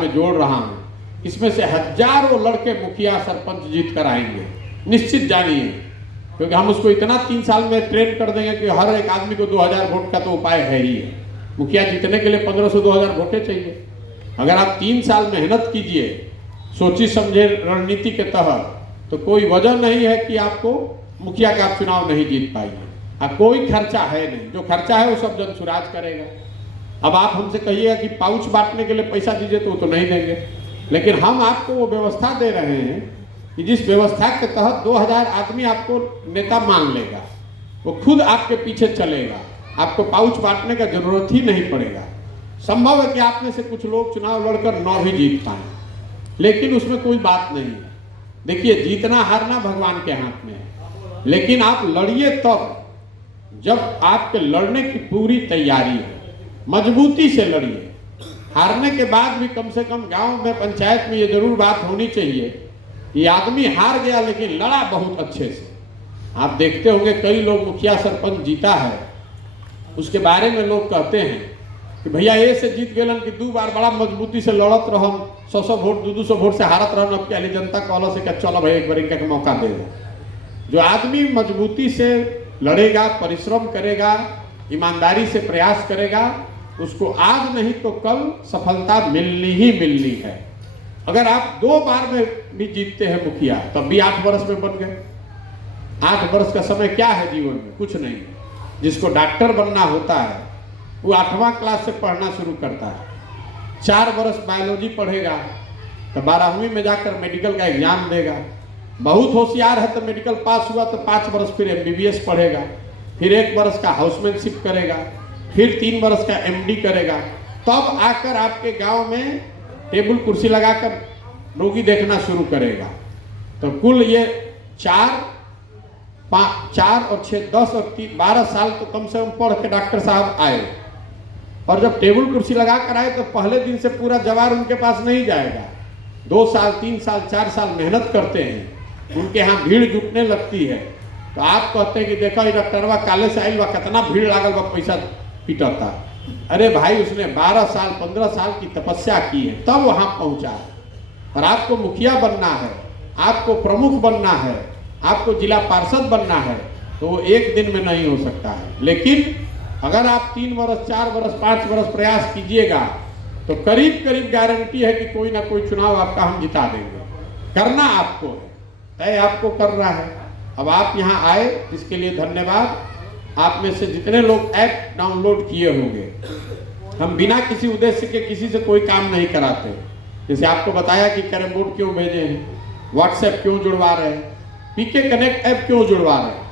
में जोड़ रहा हूँ, इसमें से हजारों लड़के मुखिया सरपंच जीत कर आएंगे, निश्चित जानिए, क्योंकि हम उसको इतना 3 साल में ट्रेन कर देंगे कि हर एक आदमी को 2000 वोट का तो उपाय है ही है। मुखिया जीतने के लिए 1500-2000 वोटें चाहिए। अगर आप 3 साल मेहनत कीजिए सोची समझे रणनीति के तहत, तो कोई वजह नहीं है कि आपको मुखिया का चुनाव नहीं जीत पाएंगे। कोई खर्चा है नहीं, जो खर्चा है वो सब जन सुराज करेगा। अब आप हमसे कहिएगा कि पाउच बांटने के लिए पैसा दीजिए, तो वो तो नहीं देंगे, लेकिन हम आपको वो व्यवस्था दे रहे हैं कि जिस व्यवस्था के तहत 2000 आदमी आपको नेता मान लेगा, वो खुद आपके पीछे चलेगा, आपको पाउच बांटने का जरूरत ही नहीं पड़ेगा। संभव है कि आप में से कुछ लोग चुनाव लड़कर न भी जीत पाए, लेकिन उसमें कोई बात नहीं है। देखिए, जीतना हारना भगवान के हाथ में है, लेकिन आप लड़िए तब जब आपके लड़ने की पूरी तैयारी है, मजबूती से लड़िए। हारने के बाद भी कम से कम गांव में, पंचायत में ये जरूर बात होनी चाहिए कि आदमी हार गया लेकिन लड़ा बहुत अच्छे से। आप देखते होंगे कई लोग मुखिया सरपंच जीता है, उसके बारे में लोग कहते हैं कि भैया ये से जीत गए कि 2 बार बड़ा मजबूती से लड़त रहम, 100 वोट 200 वोट से हारत रहन, अब पहले जनता कहल से चलो भाई एक बार इनका मौका दे दो। जो आदमी मजबूती से लड़ेगा, परिश्रम करेगा, ईमानदारी से प्रयास करेगा, उसको आज नहीं तो कल सफलता मिलनी ही मिलनी है। अगर आप 2 बार में भी जीतते हैं मुखिया, तब भी 8 वर्ष में बन गए। 8 वर्ष का समय क्या है जीवन में? कुछ नहीं। जिसको डॉक्टर बनना होता है वो 8वां क्लास से पढ़ना शुरू करता है, 4 वर्ष बायोलॉजी पढ़ेगा, तो 12वीं में जाकर मेडिकल का एग्जाम देगा। बहुत होशियार है तो मेडिकल पास हुआ तो 5 वर्ष फिर MBBS पढ़ेगा, फिर 1 वर्ष का हाउसमैनशिप करेगा, फिर 3 वर्ष का MD करेगा, तब आकर आपके गांव में टेबल कुर्सी लगाकर रोगी देखना शुरू करेगा। तो कुल ये 4 और 6 10 और 12 साल तो कम से कम पढ़ के डॉक्टर साहब आए, और जब टेबल कुर्सी लगा कर आए तो पहले दिन से पूरा जवार उनके पास नहीं जाएगा। 2 साल 3 साल 4 साल मेहनत करते हैं, उनके यहाँ भीड़ जुटने लगती है, तो आप कहते हैं कि देखो ये डॉक्टरवा काले से आइल बा, कितना भीड़ लागल बा, पैसा पिटता। अरे भाई, उसने 12 साल 15 साल की तपस्या की है, तब वहां पहुंचा। और आपको मुखिया बनना है, आपको प्रमुख बनना है, आपको जिला पार्षद बनना है, तो वो एक दिन में नहीं हो सकता है। लेकिन अगर आप 3 वर्ष 4 वर्ष 5 वर्ष प्रयास कीजिएगा, तो करीब करीब गारंटी है कि कोई ना कोई चुनाव आपका हम जिता देंगे। करना आपको है, तय आपको करना है। अब आप यहाँ आए, इसके लिए धन्यवाद। आप में से जितने लोग ऐप डाउनलोड किए होंगे, हम बिना किसी उद्देश्य के किसी से कोई काम नहीं कराते। जैसे आपको बताया कि कैरम बोर्ड क्यों भेजे हैं, व्हाट्सएप क्यों जुड़वा रहे हैं, पीके कनेक्ट ऐप क्यों जुड़वा रहे हैं।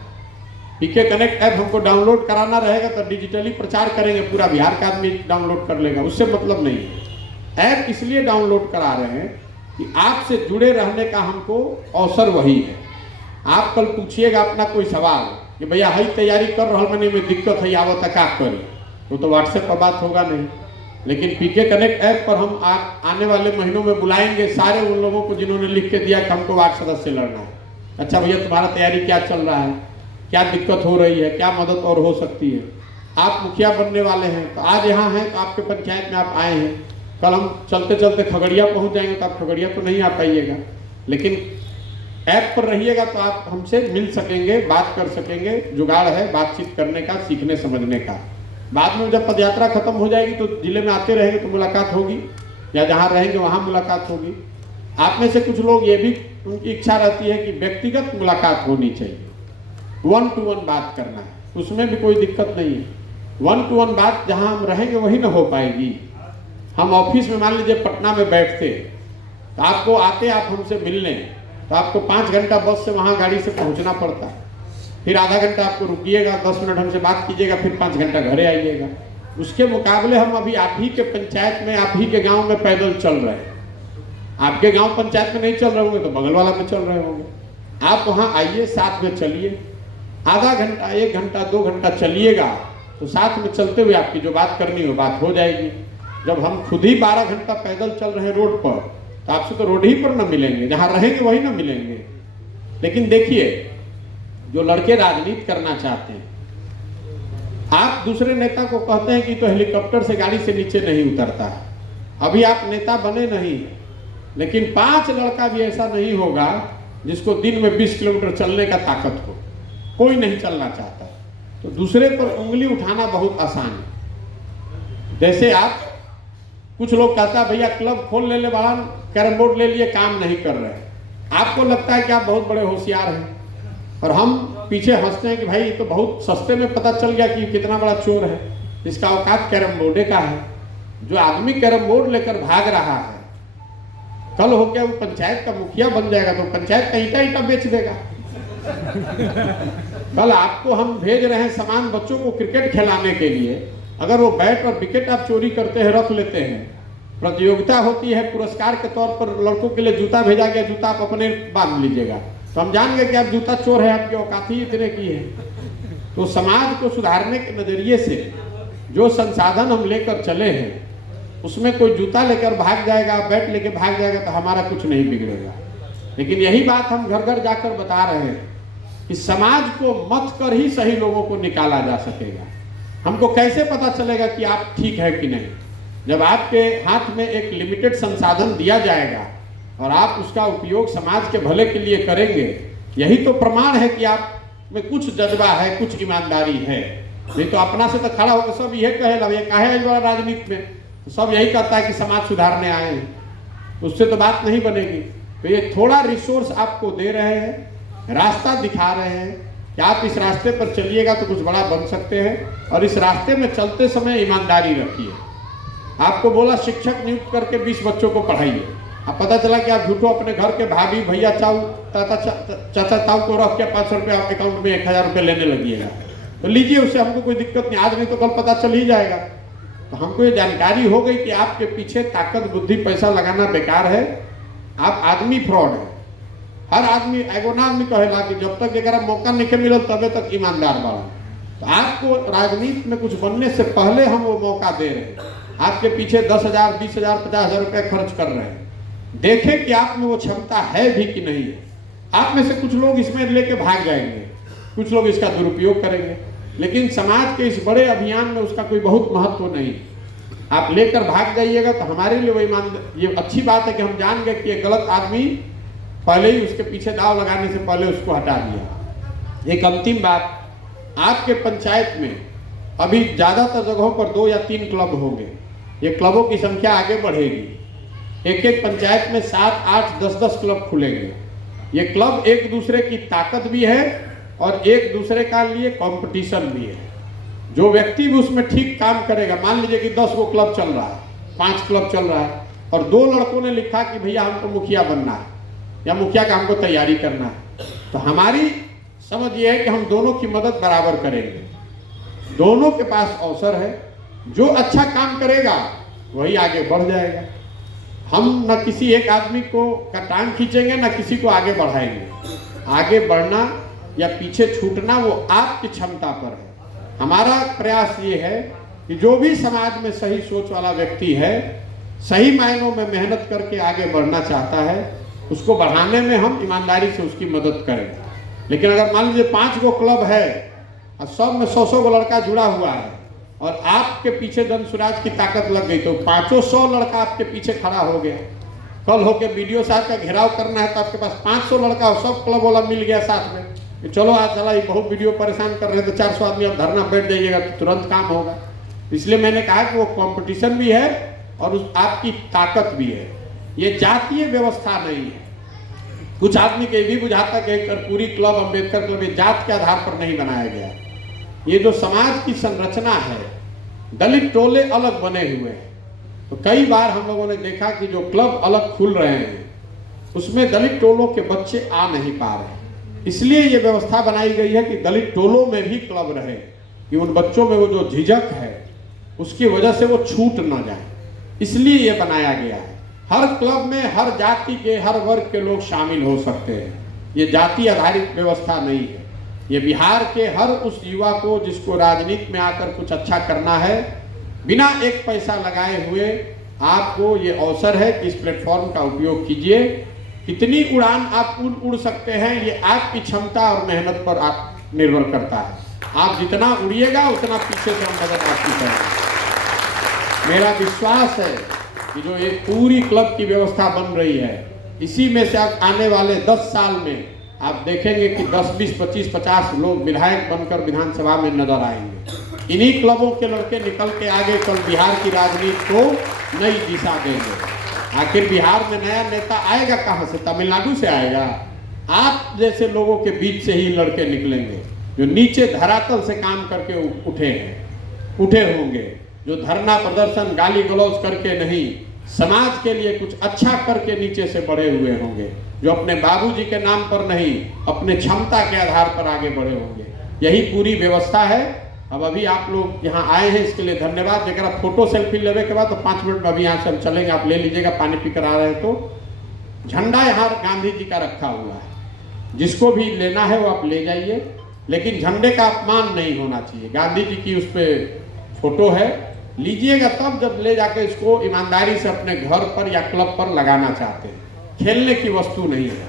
पीके कनेक्ट ऐप हमको डाउनलोड कराना रहेगा तो डिजिटली प्रचार करेंगे, पूरा बिहार का आदमी डाउनलोड कर लेगा, उससे मतलब नहीं है। ऐप इसलिए डाउनलोड करा रहे हैं कि आपसे जुड़े रहने का हमको अवसर वही है। आप कल पूछिएगा अपना कोई सवाल कि भैया हई तैयारी कर रहा मैंने में दिक्कत है, आवत का करी, तो व्हाट्सएप पर बात होगा नहीं। लेकिन पीके कनेक्ट ऐप पर हम आने वाले महीनों में बुलाएंगे सारे उन लोगों को जिन्होंने लिख के दिया कि हमको वार्ड सदस्य लड़ना है। अच्छा भैया, तुम्हारा तैयारी क्या चल रहा है, क्या दिक्कत हो रही है, क्या मदद और हो सकती है। आप मुखिया बनने वाले हैं तो आज यहाँ हैं, तो आपके पंचायत में आप आए हैं, कल हम चलते चलते खगड़िया पहुँच जाएंगे तो आप खगड़िया तो नहीं आ पाइएगा, लेकिन ऐप पर रहिएगा तो आप हमसे मिल सकेंगे, बात कर सकेंगे। जुगाड़ है बातचीत करने का, सीखने समझने का। बाद में जब पदयात्रा खत्म हो जाएगी तो जिले में आते रहेंगे तो मुलाकात होगी, या जहाँ रहेंगे वहाँ मुलाकात होगी। आप में से कुछ लोग ये भी उनकी इच्छा रहती है कि व्यक्तिगत मुलाकात होनी चाहिए, 1 to 1 बात करना है, उसमें भी कोई दिक्कत नहीं है। 1 to 1 बात जहाँ हम रहेंगे वही ना हो पाएगी। हम ऑफिस में मान लीजिए पटना में बैठते, तो आपको आते आप हमसे मिलने, तो आपको 5 घंटा बस से वहाँ गाड़ी से पहुँचना पड़ता है, फिर आधा घंटा आपको रुकिएगा, 10 मिनट हमसे बात कीजिएगा, फिर 5 घंटा घरे आइएगा। उसके मुकाबले हम अभी आप ही के पंचायत में, आप ही के गांव में पैदल चल रहे हैं। आपके गांव पंचायत में नहीं चल रहे होंगे तो बगल वाला में चल रहे होंगे। आप वहाँ आइए, साथ में चलिए, आधा घंटा 1 घंटा 2 घंटा चलिएगा, तो साथ में चलते हुए आपकी जो बात करनी हो बात हो जाएगी। जब हम खुद ही 12 घंटा पैदल चल रहे हैं रोड पर, तो आपसे तो रोड ही पर ना मिलेंगे, जहाँ रहेंगे वही ना मिलेंगे। लेकिन देखिए, जो लड़के राजनीति करना चाहते हैं, आप दूसरे नेता को कहते हैं कि तो हेलीकॉप्टर से गाड़ी से नीचे नहीं उतरता है, अभी आप नेता बने नहीं, लेकिन 5 लड़का भी ऐसा नहीं होगा जिसको दिन में 20 किलोमीटर चलने का ताकत हो। कोई नहीं चलना चाहता। तो दूसरे पर उंगली उठाना बहुत आसान है। जैसे आप कुछ लोग कहता है भैया क्लब खोल ले बड़ा, कैरम बोर्ड ले लिए, काम नहीं कर रहे। आपको लगता है कि आप बहुत बड़े होशियार हैं, और हम पीछे हंसते हैं कि भाई ये तो बहुत सस्ते में पता चल गया कि कितना बड़ा चोर है, इसका औकात कैरम बोर्डे का है। जो आदमी कैरम बोर्ड लेकर भाग रहा है, कल हो गया वो पंचायत का मुखिया बन जाएगा तो पंचायत का ईटा ईटा बेच देगा। कल आपको हम भेज रहे हैं सामान बच्चों को क्रिकेट खिलाने के लिए, अगर वो बैट और विकेट आप चोरी करते हैं, रख लेते हैं, प्रतियोगिता होती है, पुरस्कार के तौर पर लड़कों के लिए जूता भेजा गया, जूता आप अपने बांध लीजिएगा, तो हम जान गए कि आप जूता चोर है, आपकी औकात ही इतने की है। तो समाज को सुधारने के नजरिए से जो संसाधन हम लेकर चले हैं, उसमें कोई जूता लेकर भाग जाएगा, बैट लेकर भाग जाएगा तो हमारा कुछ नहीं बिगड़ेगा। लेकिन यही बात हम घर घर जाकर बता रहे हैं कि समाज को मत कर ही सही लोगों को निकाला जा सकेगा। हमको कैसे पता चलेगा कि आप ठीक है कि नहीं? जब आपके हाथ में एक लिमिटेड संसाधन दिया जाएगा और आप उसका उपयोग समाज के भले के लिए करेंगे, यही तो प्रमाण है कि आप में कुछ जज्बा है, कुछ ईमानदारी है। नहीं तो अपना से तो खड़ा होकर सब यह कहेगा, ये काहे बड़ा राजनीति में, तो सब यही कहता है कि समाज सुधारने आए हैं, उससे तो बात नहीं बनेगी। तो ये थोड़ा रिसोर्स आपको दे रहे हैं, रास्ता दिखा रहे हैं कि आप इस रास्ते पर चलिएगा तो कुछ बड़ा बन सकते हैं, और इस रास्ते में चलते समय ईमानदारी रखिए। आपको बोला शिक्षक नियुक्त करके 20 बच्चों को पढ़ाइए, अब पता चला कि आप झूठो अपने घर के भाभी भैया चाऊ चाचा ताऊ को रख के 500 रुपये अकाउंट में 1000 रुपये लेने लगिएगा, तो लीजिए, उससे हमको कोई दिक्कत नहीं, आज नहीं तो कल पता चल ही जाएगा। तो हमको ये जानकारी हो गई कि आपके पीछे ताकत बुद्धि पैसा लगाना बेकार है, आप आदमी फ्रॉड है। हर आदमी एगो ना आदमी कहेला कि जब तक एक मौका नहीं मिला तबे तक ईमानदार बना। तो आपको राजनीति में कुछ बनने से पहले हम वो मौका दे रहे हैं, आपके पीछे 10,000 20,000 50,000 रुपये खर्च कर रहे हैं, देखें कि आप में वो क्षमता है भी कि नहीं है। आप में से कुछ लोग इसमें लेके भाग जाएंगे, कुछ लोग इसका दुरुपयोग करेंगे, लेकिन समाज के इस बड़े अभियान में उसका कोई बहुत महत्व नहीं। आप लेकर भाग जाइएगा तो हमारे लिए वही ये अच्छी बात है कि हम जान गए कि ये गलत आदमी, पहले ही उसके पीछे दाव लगाने से पहले उसको हटा दिया। एक अंतिम बात, आपके पंचायत में अभी ज़्यादातर जगहों पर 2 या 3 क्लब होंगे, ये क्लबों की संख्या आगे बढ़ेगी। एक एक पंचायत में 7, 8, 10 क्लब खुलेंगे। ये क्लब एक दूसरे की ताकत भी है और एक दूसरे का लिए कंपटीशन भी है। जो व्यक्ति भी उसमें ठीक काम करेगा, मान लीजिए कि 10 गो क्लब चल रहा है, 5 क्लब चल रहा है, और 2 लड़कों ने लिखा कि भैया हमको मुखिया बनना है या मुखिया का हमको तैयारी करना है, तो हमारी समझ ये है कि हम दोनों की मदद बराबर करेंगे। दोनों के पास अवसर है, जो अच्छा काम करेगा वही आगे बढ़ जाएगा। हम न किसी एक आदमी को का टांग खींचेंगे, न किसी को आगे बढ़ाएंगे। आगे बढ़ना या पीछे छूटना वो आपकी क्षमता पर है। हमारा प्रयास ये है कि जो भी समाज में सही सोच वाला व्यक्ति है, सही मायनों में मेहनत करके आगे बढ़ना चाहता है, उसको बढ़ाने में हम ईमानदारी से उसकी मदद करें। लेकिन अगर मान लीजिए 5 गो क्लब है और सब में 100 गो लड़का जुड़ा हुआ है और आपके पीछे जन स्वराज की ताकत लग गई, तो 500 लड़का आपके पीछे खड़ा हो गया। कल होके बीडीओ साहब का घेराव करना है तो आपके पास 500 लड़का और सब क्लब वाला मिल गया साथ में कि चलो आज चला ये बहुत वीडियो परेशान कर रहे थे, 400 आदमी अब धरना बैठ जाइएगा तो तुरंत काम होगा। इसलिए मैंने कहा कि वो कंपटीशन भी है और उस आपकी ताकत भी है। ये जातीय व्यवस्था नहीं है। कुछ आदमी के भी बुझाता कि पूरी क्लब अम्बेडकर क्लब ये जात के आधार पर नहीं बनाया गया। ये जो समाज की संरचना है, दलित टोले अलग बने हुए हैं, तो कई बार हम लोगों ने देखा कि जो क्लब अलग खुल रहे हैं उसमें दलित टोलों के बच्चे आ नहीं पा रहे। इसलिए ये व्यवस्था बनाई गई है कि दलित टोलों में भी क्लब रहे, कि उन बच्चों में वो जो झिझक है उसकी वजह से वो छूट ना जाए, इसलिए ये बनाया गया है। हर क्लब में हर जाति के हर वर्ग के लोग शामिल हो सकते हैं। ये जाति आधारित व्यवस्था नहीं है। ये बिहार के हर उस युवा को जिसको राजनीति में आकर कुछ अच्छा करना है, बिना एक पैसा लगाए हुए आपको ये अवसर है कि इस प्लेटफॉर्म का उपयोग कीजिए। कितनी उड़ान आप उड़ सकते हैं ये आपकी क्षमता और मेहनत पर आप निर्भर करता है। आप जितना उड़िएगा उतना पीछे से हम मदद आपकी करेंगे। मेरा विश्वास है कि जो एक पूरी क्लब की व्यवस्था बन रही है, इसी में से आप आने वाले 10 साल में आप देखेंगे कि 10, 20, 25, 50 लोग विधायक बनकर विधानसभा में नजर आएंगे। इन्हीं क्लबों के लड़के निकल के आगे कल बिहार की राजनीति को नई दिशा देंगे। आखिर बिहार में नया नेता आएगा कहाँ से? तमिलनाडु से आएगा? आप जैसे लोगों के बीच से ही लड़के निकलेंगे जो नीचे धरातल से काम करके उठे होंगे, जो धरना प्रदर्शन गाली गलौज करके नहीं, समाज के लिए कुछ अच्छा करके नीचे से बढ़े हुए होंगे, जो अपने बाबूजी के नाम पर नहीं अपने क्षमता के आधार पर आगे बढ़े होंगे। यही पूरी व्यवस्था है। अब अभी आप लोग यहाँ आए हैं, इसके लिए धन्यवाद। जरा फोटो सेल्फी लेने के बाद तो 5 मिनट में अभी यहाँ से हम चलेंगे, आप ले लीजिएगा, पानी पीकर आ रहे हैं तो। झंडा यहाँ गांधी जी का रखा हुआ है, जिसको भी लेना है वो आप ले जाइए, लेकिन झंडे का अपमान नहीं होना चाहिए। गांधी जी की उस पर फोटो है, लीजिएगा तब जब ले जाकर इसको ईमानदारी से अपने घर पर या क्लब पर लगाना चाहते हैं। खेलने की वस्तु नहीं है।